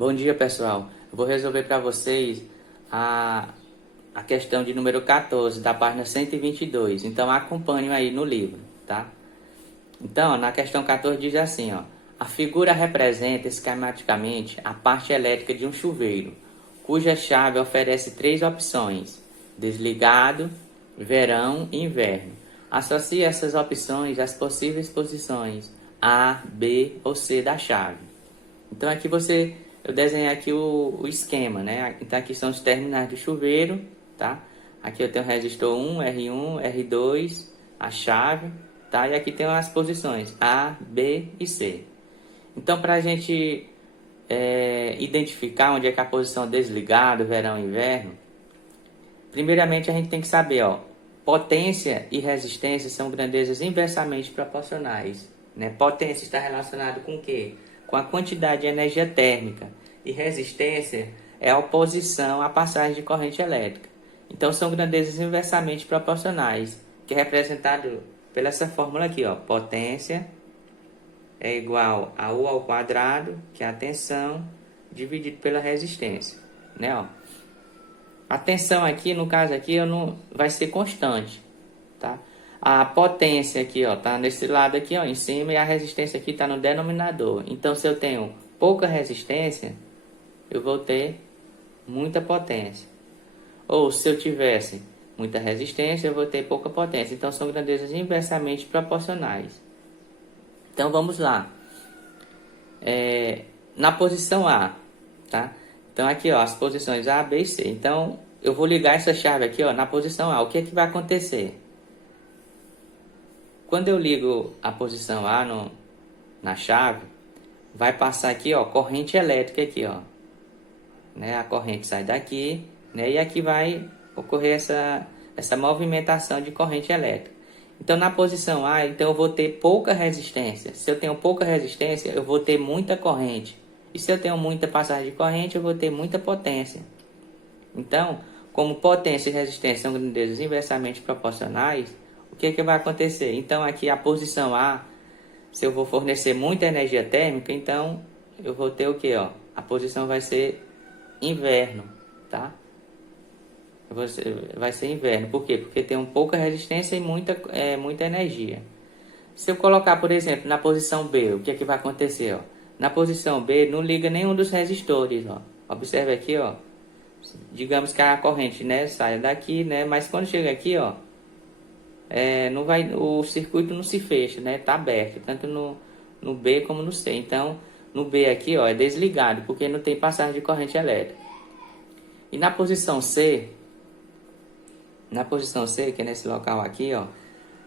Bom dia, pessoal. Eu vou resolver para vocês a questão de número 14, da página 122. Então, acompanhem aí no livro, tá? Então, na questão 14 diz assim, ó. A figura representa esquematicamente a parte elétrica de um chuveiro, cuja chave oferece três opções: desligado, verão e inverno. Associe essas opções às possíveis posições A, B ou C da chave. Então aqui eu desenhei aqui o esquema, né? Então aqui são os terminais do chuveiro, tá? Aqui eu tenho o resistor 1, R1, R2, a chave, tá? E aqui tem as posições A, B e C. Então para a gente identificar onde é que a posição desligado, verão e inverno, primeiramente a gente tem que saber, ó, potência e resistência são grandezas inversamente proporcionais, né? Potência está relacionado com o quê? Com a quantidade de energia térmica, e resistência é a oposição à passagem de corrente elétrica. Então são grandezas inversamente proporcionais, que é representado pela essa fórmula aqui, ó. Potência é igual a U ao quadrado, que é a tensão, dividido pela resistência, né, ó. A tensão aqui, no caso aqui, vai ser constante, tá? A potência aqui, ó, tá nesse lado aqui, ó, em cima, e a resistência aqui tá no denominador. Então, se eu tenho pouca resistência, eu vou ter muita potência. Ou se eu tivesse muita resistência, eu vou ter pouca potência. Então, são grandezas inversamente proporcionais. Então, vamos lá. Na posição A, tá? Então, aqui, ó, as posições A, B e C. Então, eu vou ligar essa chave aqui, ó, na posição A. O que é que vai acontecer? Quando eu ligo a posição A na chave, vai passar aqui, ó, corrente elétrica aqui, ó. Né? A corrente sai daqui, né? E aqui vai ocorrer essa movimentação de corrente elétrica. Então, na posição A, então eu vou ter pouca resistência. Se eu tenho pouca resistência, eu vou ter muita corrente. E se eu tenho muita passagem de corrente, eu vou ter muita potência. Então, como potência e resistência são grandezas inversamente proporcionais, o que é que vai acontecer? Então, aqui a posição A, se eu vou fornecer muita energia térmica, então eu vou ter o que, ó? A posição vai ser inverno, tá? Vai ser inverno. Por quê? Porque tem pouca resistência e muita energia. Se eu colocar, por exemplo, na posição B, o que é que vai acontecer, ó? Na posição B, não liga nenhum dos resistores, ó. Observe aqui, ó. Digamos que a corrente, né, sai daqui, né? Mas quando chega aqui, ó, não vai, o circuito não se fecha, né? Tá aberto, tanto no B como no C. Então, no B aqui, ó, é desligado, porque não tem passagem de corrente elétrica. E na posição C, que é nesse local aqui, ó,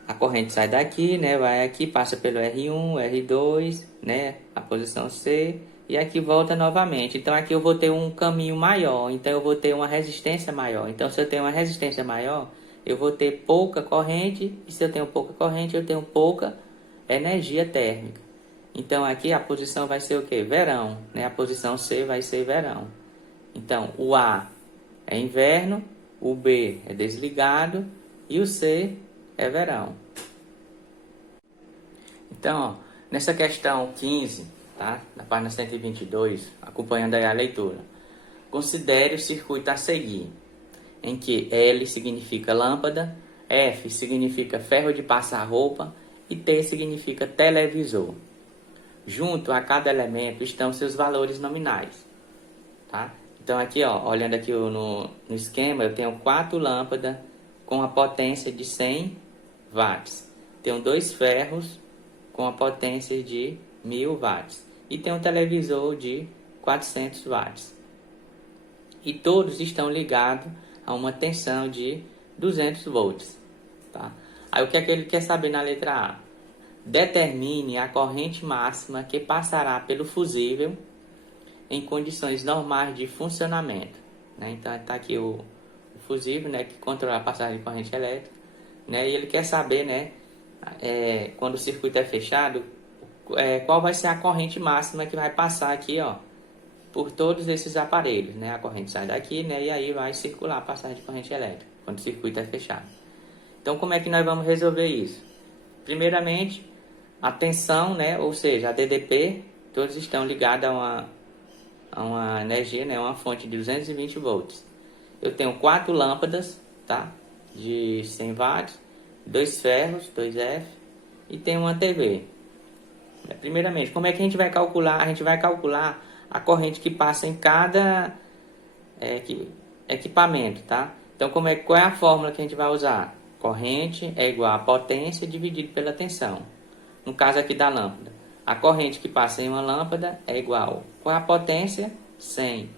a corrente sai daqui, né? Vai aqui, passa pelo R1, R2, né? A posição C, e aqui volta novamente. Então aqui eu vou ter um caminho maior, então eu vou ter uma resistência maior. Então se eu tenho uma resistência maior, eu vou ter pouca corrente, e se eu tenho pouca corrente, eu tenho pouca energia térmica. Então aqui a posição vai ser o que? Verão, né? A posição C vai ser verão. Então o A é inverno, o B é desligado e o C é verão. Então, ó, nessa questão 15, tá? Na página 122, acompanhando aí a leitura. Considere o circuito a seguir, em que L significa lâmpada, F significa ferro de passar roupa e T significa televisor. Junto a cada elemento estão seus valores nominais, tá? Então aqui, ó, olhando aqui no esquema, eu tenho 4 lâmpadas com a potência de 100 watts. Tenho 2 ferros com a potência de 1000 watts. E tenho um televisor de 400 watts. E todos estão ligados a uma tensão de 200 volts. Tá? Aí o que é que ele quer saber na letra A? Determine a corrente máxima que passará pelo fusível em condições normais de funcionamento. Né? Então está aqui o fusível, né, que controla a passagem de corrente elétrica, né, e ele quer saber, né, quando o circuito é fechado, qual vai ser a corrente máxima que vai passar aqui, ó, por todos esses aparelhos, né? A corrente sai daqui, né, e aí vai circular a passagem de corrente elétrica quando o circuito é fechado. Então, como é que nós vamos resolver isso? Primeiramente, a tensão, né, ou seja, a DDP, todos estão ligados uma energia, né, uma fonte de 220 volts. Eu tenho 4 lâmpadas, tá, de 100 watts, 2 ferros, 2F, e tenho uma TV. Primeiramente, como é que a gente vai calcular? A gente vai calcular a corrente que passa em cada equipamento, tá? Então, qual é a fórmula que a gente vai usar? Corrente é igual a potência dividido pela tensão. No caso aqui da lâmpada, a corrente que passa em uma lâmpada é igual. Qual é a potência? 100.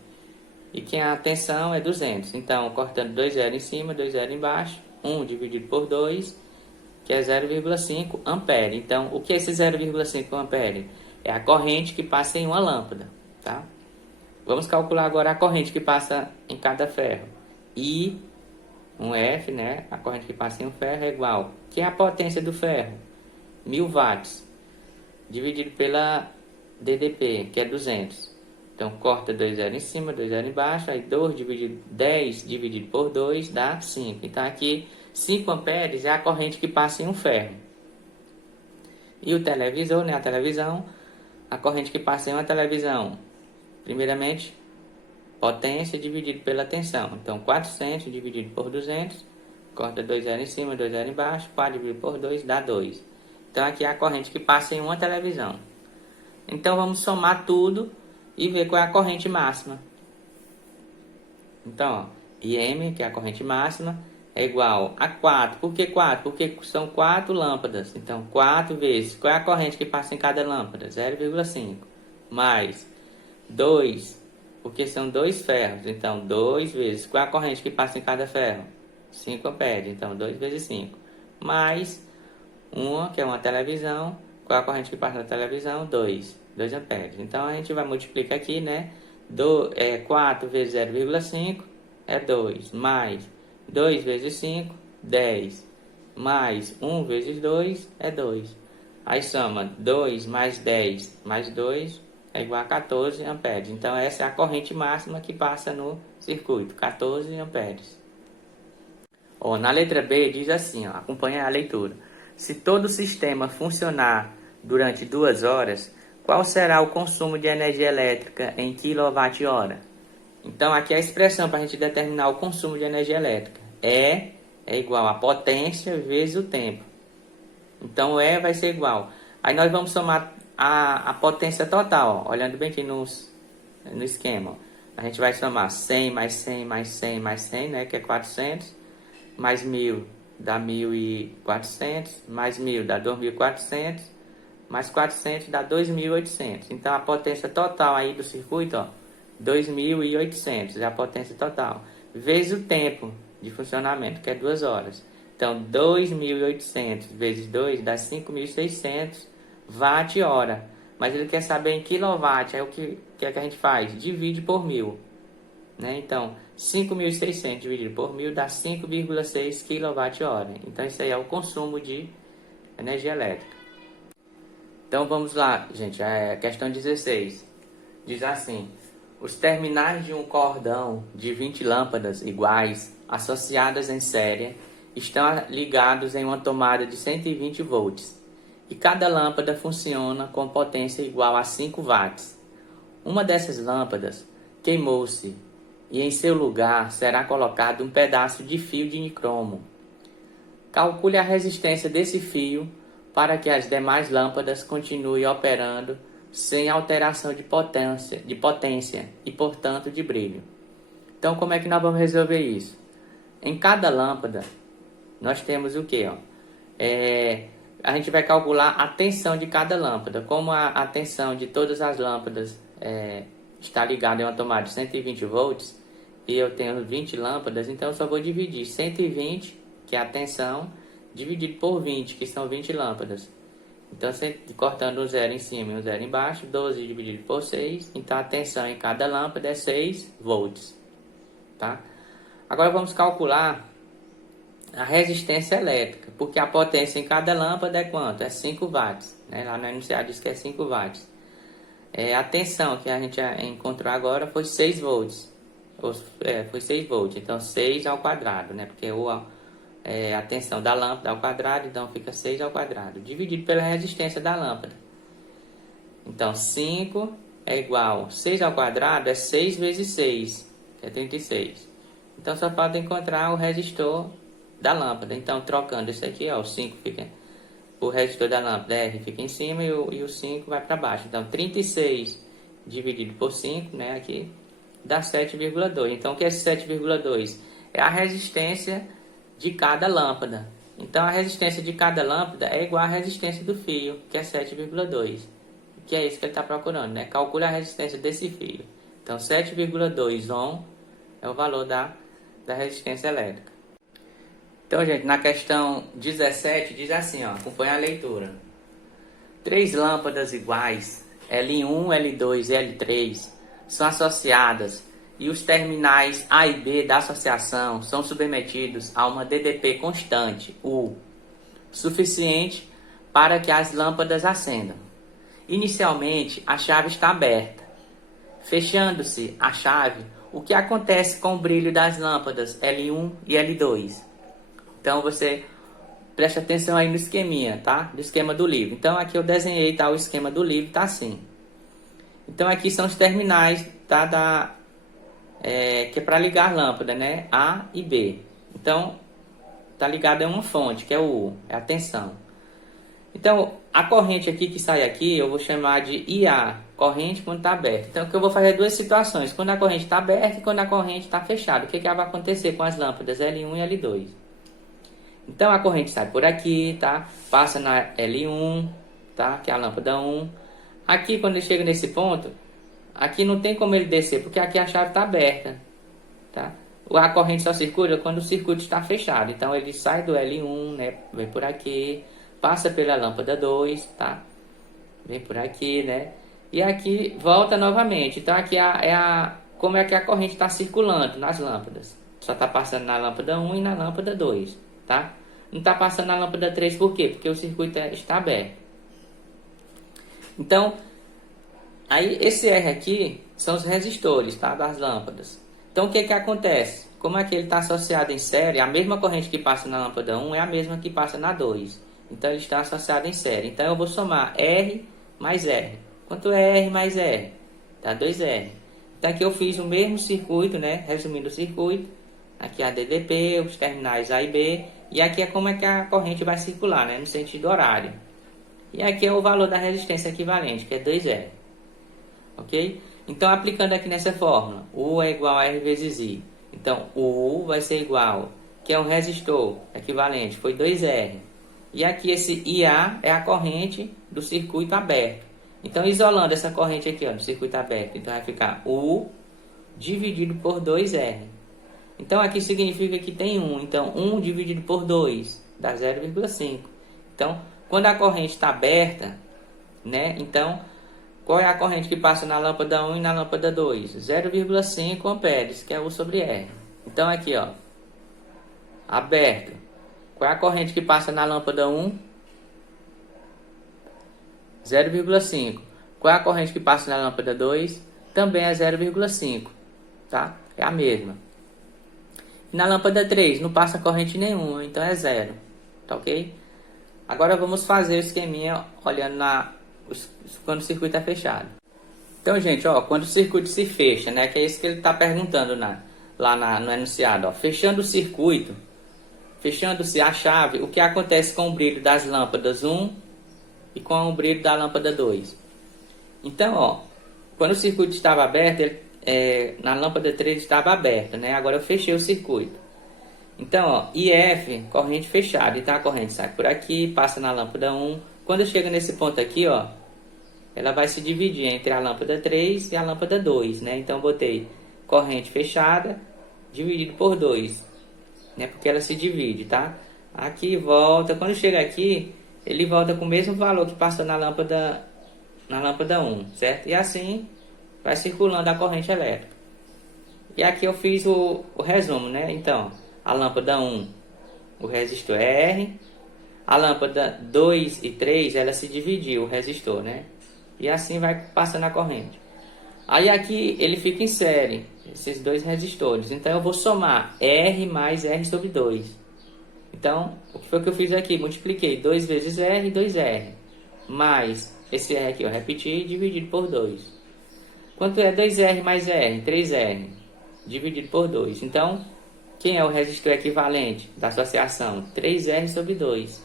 E que a tensão é 200. Então, cortando 2 zeros em cima, 2 zeros embaixo, 1 dividido por 2, que é 0,5 ampere. Então, o que é esse 0,5 ampere? É a corrente que passa em uma lâmpada, tá? Vamos calcular agora a corrente que passa em cada ferro. I, um F, né? A corrente que passa em um ferro é igual. Que é a potência do ferro? 1000 watts. Dividido pela DDP, que é 200. Então, corta 2 zeros em cima, 2 zeros embaixo. Aí, 10 dividido por 2 dá 5. Então, aqui, 5 amperes é a corrente que passa em um ferro. E o televisor, né? A televisão, a corrente que passa em uma televisão. Primeiramente, potência dividido pela tensão. Então, 400 dividido por 200, corta 2 zeros em cima, 2 zeros embaixo, 4 dividido por 2 dá 2. Então, aqui é a corrente que passa em uma televisão. Então, vamos somar tudo e ver qual é a corrente máxima. Então, ó, IM, que é a corrente máxima, é igual a 4. Por que 4? Porque são 4 lâmpadas. Então, 4 vezes. Qual é a corrente que passa em cada lâmpada? 0,5. Mais 2, porque são 2 ferros. Então, 2 vezes. Qual é a corrente que passa em cada ferro? 5 amperes. Então, 2 vezes 5. Mais 1, que é uma televisão. Qual é a corrente que passa na televisão? 2 amperes. Então, a gente vai multiplicar aqui, né? 4 vezes 0,5 é 2. Mais 2 vezes 5, 10. Mais 1 vezes 2 é 2. Aí soma 2 mais 10 mais 2 é igual a 14 amperes. Então, essa é a corrente máxima que passa no circuito, 14 amperes. Ó, na letra B diz assim, ó, acompanha a leitura. Se todo o sistema funcionar durante 2 horas, qual será o consumo de energia elétrica em kWh? Então, aqui é a expressão para a gente determinar o consumo de energia elétrica. É igual a potência vezes o tempo. Então, vai ser igual. Aí nós vamos somar a potência total, ó, olhando bem aqui no esquema. Ó. A gente vai somar 100 mais 100 mais 100 mais 100, né, que é 400, mais 1000 dá 1400, mais 1000 dá 2400, mais 400 dá 2800. Então, a potência total aí do circuito, ó, 2800 é a potência total, vezes o tempo de funcionamento, que é 2 horas. Então, 2800 vezes 2 dá 5600 watt-hora. Mas ele quer saber em quilowatt. Aí o que é que a gente faz? Divide por 1000. Né? Então, 5.600 dividido por 1000 dá 5,6 kWh. Então, isso aí é o consumo de energia elétrica. Então, vamos lá, gente. É questão 16. Diz assim: os terminais de um cordão de 20 lâmpadas iguais, associadas em série, estão ligados em uma tomada de 120 volts. E cada lâmpada funciona com potência igual a 5 watts. Uma dessas lâmpadas queimou-se e em seu lugar será colocado um pedaço de fio de nicromo. Calcule a resistência desse fio para que as demais lâmpadas continuem operando sem alteração de potência e, portanto, de brilho. Então, como é que nós vamos resolver isso? Em cada lâmpada, nós temos o que? A gente vai calcular a tensão de cada lâmpada. Como a tensão de todas as lâmpadas está ligada em uma tomada de 120 volts e eu tenho 20 lâmpadas, então eu só vou dividir 120, que é a tensão, dividido por 20, que são 20 lâmpadas. Então, cortando um zero em cima e um zero embaixo, 12 dividido por 6, então a tensão em cada lâmpada é 6 volts. Tá? Agora vamos calcular a resistência elétrica, porque a potência em cada lâmpada é quanto? É 5 watts. Né? Lá no enunciado diz que é 5 watts. A tensão que a gente encontrou agora foi 6 volts. Foi 6 volts, então 6 ao quadrado, né? Porque a tensão da lâmpada ao quadrado, então fica 6 ao quadrado, dividido pela resistência da lâmpada. Então 5 é igual 6 ao quadrado, é 6 vezes 6, que é 36. Então, só falta encontrar o resistor da lâmpada. Então, trocando isso aqui, ó, o 5 fica... O resistor da lâmpada R fica em cima e o 5 vai para baixo. Então, 36 dividido por 5, né, aqui, dá 7,2. Então, o que é esse 7,2? É a resistência de cada lâmpada. Então, a resistência de cada lâmpada é igual à resistência do fio, que é 7,2. Que é isso que ele está procurando, né? Calcule a resistência desse fio. Então, 7,2 ohm é o valor da resistência elétrica. Então, gente, na questão 17 diz assim, ó, acompanha a leitura. 3 lâmpadas iguais, L1, L2 e L3, são associadas e os terminais A e B da associação são submetidos a uma DDP constante, U, suficiente para que as lâmpadas acendam. Inicialmente, a chave está aberta. Fechando-se a chave, o que acontece com o brilho das lâmpadas L1 e L2? Então, você preste atenção aí no esqueminha, tá? Do esquema do livro. Então, aqui eu desenhei, tá? O esquema do livro tá assim. Então, aqui são os terminais, tá? Que é para ligar a lâmpada, né? A e B. Então, tá ligado a uma fonte, que é o U, é a tensão. Então, a corrente aqui que sai aqui, eu vou chamar de IA, corrente quando está aberta. Então, o que eu vou fazer é duas situações, quando a corrente está aberta e quando a corrente está fechada. O que vai acontecer com as lâmpadas L1 e L2? Então, a corrente sai por aqui, tá? Passa na L1, tá? Que é a lâmpada 1. Aqui, quando ele chega nesse ponto, aqui não tem como ele descer, porque aqui a chave está aberta, tá? A corrente só circula quando o circuito está fechado. Então, ele sai do L1, né? Vem por aqui, passa pela lâmpada 2, tá? Vem por aqui, né? E aqui volta novamente. Então, aqui como é que a corrente está circulando nas lâmpadas. Só está passando na lâmpada 1 e na lâmpada 2, tá? Não está passando na lâmpada 3, por quê? Porque o circuito está aberto. Então, aí esse R aqui são os resistores, tá? Das lâmpadas. Então, o que acontece? Como é que ele está associado em série, a mesma corrente que passa na lâmpada 1 é a mesma que passa na 2. Então, ele está associado em série. Então, eu vou somar R mais R. Quanto é R mais R? Dá 2R. Então, aqui eu fiz o mesmo circuito, né? Resumindo o circuito. Aqui a DDP, os terminais A e B. E aqui é como é que a corrente vai circular, né? No sentido horário. E aqui é o valor da resistência equivalente, que é 2R. Ok? Então, aplicando aqui nessa fórmula, U é igual a R vezes I. Então, o U vai ser igual, que é um resistor equivalente, foi 2R. E aqui esse IA é a corrente do circuito aberto. Então, isolando essa corrente aqui, ó, do circuito aberto, então vai ficar U dividido por 2R. Então, aqui significa que tem 1. Então, 1 dividido por 2 dá 0,5. Então, quando a corrente está aberta, né? Então, qual é a corrente que passa na lâmpada 1 e na lâmpada 2? 0,5 amperes, que é U sobre R. Então, aqui, ó, aberto. Qual é a corrente que passa na lâmpada 1? 0,5. Qual é a corrente que passa na lâmpada 2? Também é 0,5, tá? É a mesma. E na lâmpada 3 não passa corrente nenhuma, então é 0, tá ok? Agora vamos fazer o esqueminha olhando quando o circuito é fechado. Então, gente, ó, quando o circuito se fecha, né, que é isso que ele está perguntando no enunciado, ó, fechando o circuito, fechando-se a chave, o que acontece com o brilho das lâmpadas 1 e com o brilho da lâmpada 2? Então, ó, quando o circuito estava aberto, na lâmpada 3 estava aberta, né? Agora eu fechei o circuito. Então, ó, IF, corrente fechada. Então, a corrente sai por aqui, passa na lâmpada 1. Quando chega nesse ponto aqui, ó, ela vai se dividir entre a lâmpada 3 e a lâmpada 2, né? Então, eu botei corrente fechada dividido por 2, né? Porque ela se divide, tá? Aqui volta. Quando chega aqui, ele volta com o mesmo valor que passou na lâmpada 1, certo? E assim vai circulando a corrente elétrica. E aqui eu fiz o resumo, né? Então, a lâmpada 1, o resistor é R. A lâmpada 2 e 3, ela se dividiu, o resistor, né? E assim vai passando a corrente. Aí aqui ele fica em série, esses dois resistores. Então eu vou somar R mais R sobre 2. Então, o que foi que eu fiz aqui? Multipliquei 2 vezes R e 2R. Mais esse R aqui, eu repeti, dividido por 2. Quanto é 2R mais R? 3R, dividido por 2. Então, quem é o resistor equivalente da associação? 3R sobre 2.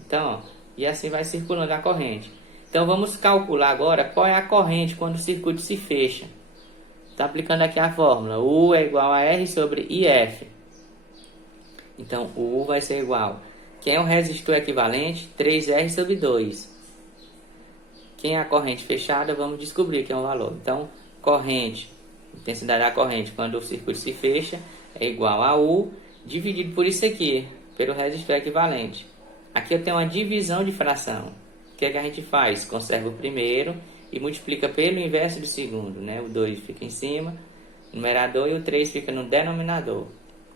Então, ó, e assim vai circulando a corrente. Então, vamos calcular agora qual é a corrente quando o circuito se fecha. Está aplicando aqui a fórmula. U é igual a R sobre IF. Então, o U vai ser igual. Quem é o resistor equivalente? 3R sobre 2. Quem é a corrente fechada? Vamos descobrir que é o valor. Então, corrente, intensidade da corrente quando o circuito se fecha é igual a U dividido por isso aqui, pelo resistor equivalente. Aqui eu tenho uma divisão de fração. O que é que a gente faz? Conserva o primeiro e multiplica pelo inverso do segundo, né? O 2 fica em cima, no numerador, e o 3 fica no denominador.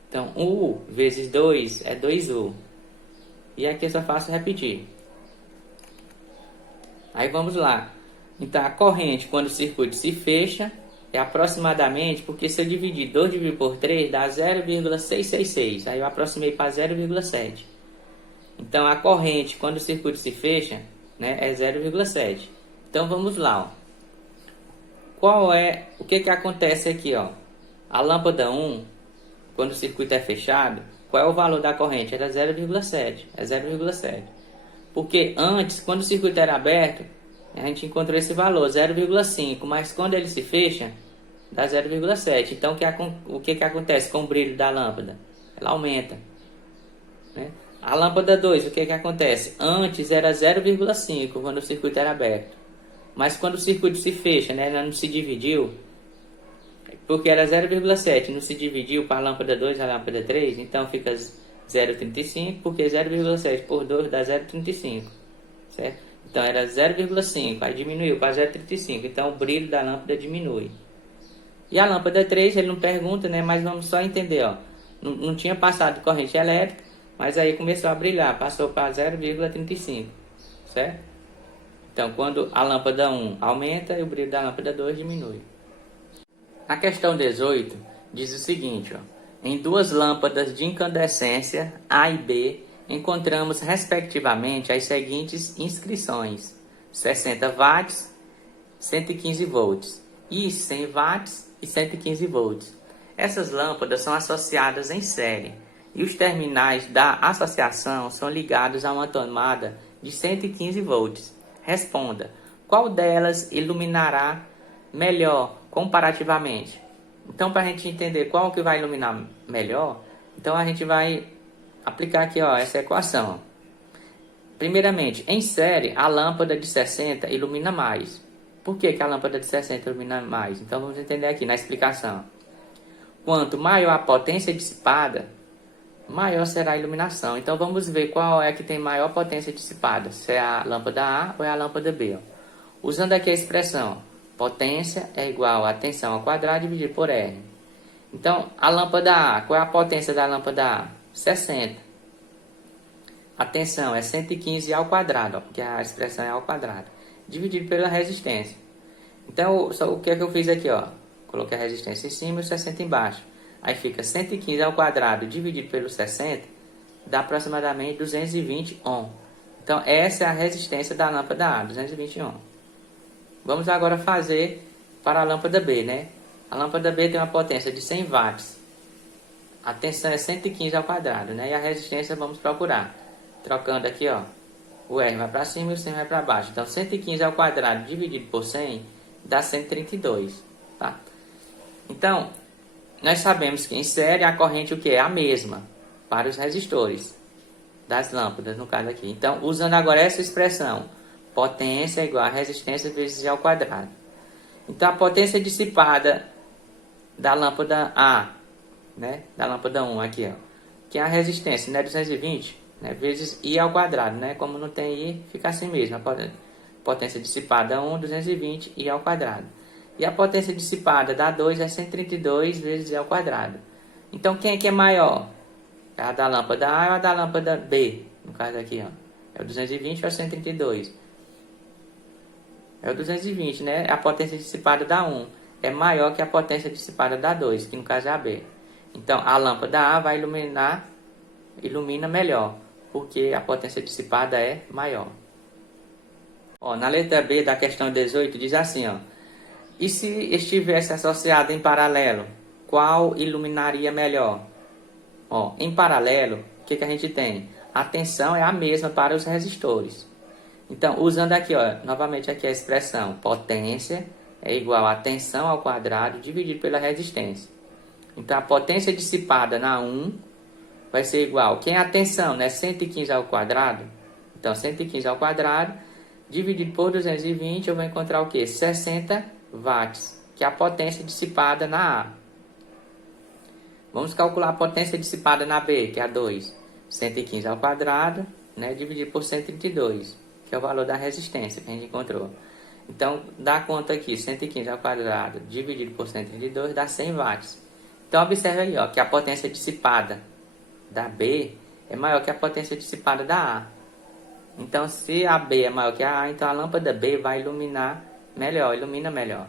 Então, U vezes 2 é 2U. E aqui eu só faço repetir. Aí vamos lá. Então, a corrente, quando o circuito se fecha, é aproximadamente, porque se eu dividir 2 dividido por 3, dá 0,666. Aí eu aproximei para 0,7. Então, a corrente, quando o circuito se fecha, né, é 0,7. Então, vamos lá. Ó. O que acontece aqui? Ó? A lâmpada 1, quando o circuito é fechado, qual é o valor da corrente? Era 0,7. É 0,7. Porque antes, quando o circuito era aberto, a gente encontrou esse valor, 0,5. Mas quando ele se fecha, dá 0,7. Então, o que acontece com o brilho da lâmpada? Ela aumenta, né? A lâmpada 2, o que acontece? Antes era 0,5 quando o circuito era aberto. Mas quando o circuito se fecha, né, ela não se dividiu, porque era 0,7, não se dividiu para a lâmpada 2 e a lâmpada 3, então fica 0,35, porque 0,7 por 2 dá 0,35, certo? Então era 0,5, aí diminuiu para 0,35, então o brilho da lâmpada diminui. E a lâmpada 3, ele não pergunta, né, mas vamos só entender, ó. Não tinha passado corrente elétrica, mas aí começou a brilhar, passou para 0,35, certo? Então, quando a lâmpada 1 aumenta, o brilho da lâmpada 2 diminui. A questão 18 diz o seguinte, ó. Em duas lâmpadas de incandescência A e B, encontramos respectivamente as seguintes inscrições: 60 watts, 115 volts, e 100 watts e 115 volts. Essas lâmpadas são associadas em série, e os terminais da associação são ligados a uma tomada de 115 volts. Responda, qual delas iluminará melhor comparativamente? Então, para a gente entender qual que vai iluminar melhor, então a gente vai aplicar aqui, ó, essa equação. Primeiramente, em série, a lâmpada de 60 ilumina mais. Por que a lâmpada de 60 ilumina mais? Então, vamos entender aqui na explicação. Quanto maior a potência dissipada, maior será a iluminação. Então, vamos ver qual é que tem maior potência dissipada. Se é a lâmpada A ou é a lâmpada B. Ó. Usando aqui a expressão, potência é igual a tensão ao quadrado dividido por R. Então, a lâmpada A, qual é a potência da lâmpada A? 60. A tensão é 115 ao quadrado, ó, porque a expressão é ao quadrado, dividido pela resistência. Então, o que é que eu fiz aqui? Ó? Coloquei a resistência em cima e o 60 embaixo. Aí fica 115 ao quadrado dividido pelo 60, dá aproximadamente 220 ohm. Então, essa é a resistência da lâmpada A, 220 ohm. Vamos agora fazer para a lâmpada B, né? A lâmpada B tem uma potência de 100 watts. A tensão é 115 ao quadrado, né? E a resistência vamos procurar. Trocando aqui, ó. O R vai para cima e o 100 vai para baixo. Então, 115 ao quadrado dividido por 100 dá 132, tá? Então, nós sabemos que em série a corrente o que é? A mesma para os resistores das lâmpadas, no caso aqui. Então, usando agora essa expressão, potência é igual a resistência vezes I ao quadrado. Então, a potência dissipada da lâmpada A, né? Da lâmpada 1 aqui, ó. Que é a resistência, né? 220, né? Vezes I ao quadrado, né? Como não tem I, fica assim mesmo. A potência dissipada 1, 220, I ao quadrado. E a potência dissipada da 2 é 132 vezes I ao quadrado. Então, quem é que é maior? É a da lâmpada A ou a da lâmpada B? No caso aqui, ó. É o 220 ou é 132? É o 220, né? A potência dissipada da 1 é maior que a potência dissipada da 2, que no caso é a B. Então, a lâmpada A vai ilumina melhor, porque a potência dissipada é maior. Ó, na letra B da questão 18 diz assim, ó. E se estivesse associado em paralelo, qual iluminaria melhor? Ó, em paralelo, o que a gente tem? A tensão é a mesma para os resistores. Então, usando aqui, ó, novamente aqui a expressão potência é igual a tensão ao quadrado dividido pela resistência. Então, a potência dissipada na 1 vai ser igual. Quem é a tensão, né? 115 ao quadrado. Então, 115 ao quadrado dividido por 220, eu vou encontrar o quê? 60 watts, que é a potência dissipada na A. Vamos calcular a potência dissipada na B, que é a 2. 115 ao quadrado, né? Dividido por 132, que é o valor da resistência que a gente encontrou. Então, dá conta aqui, 115 ao quadrado dividido por 132 dá 100 watts. Então, observe aí, ó, que a potência dissipada da B é maior que a potência dissipada da A. Então, se a B é maior que a A, então a lâmpada B vai iluminar melhor, ilumina melhor.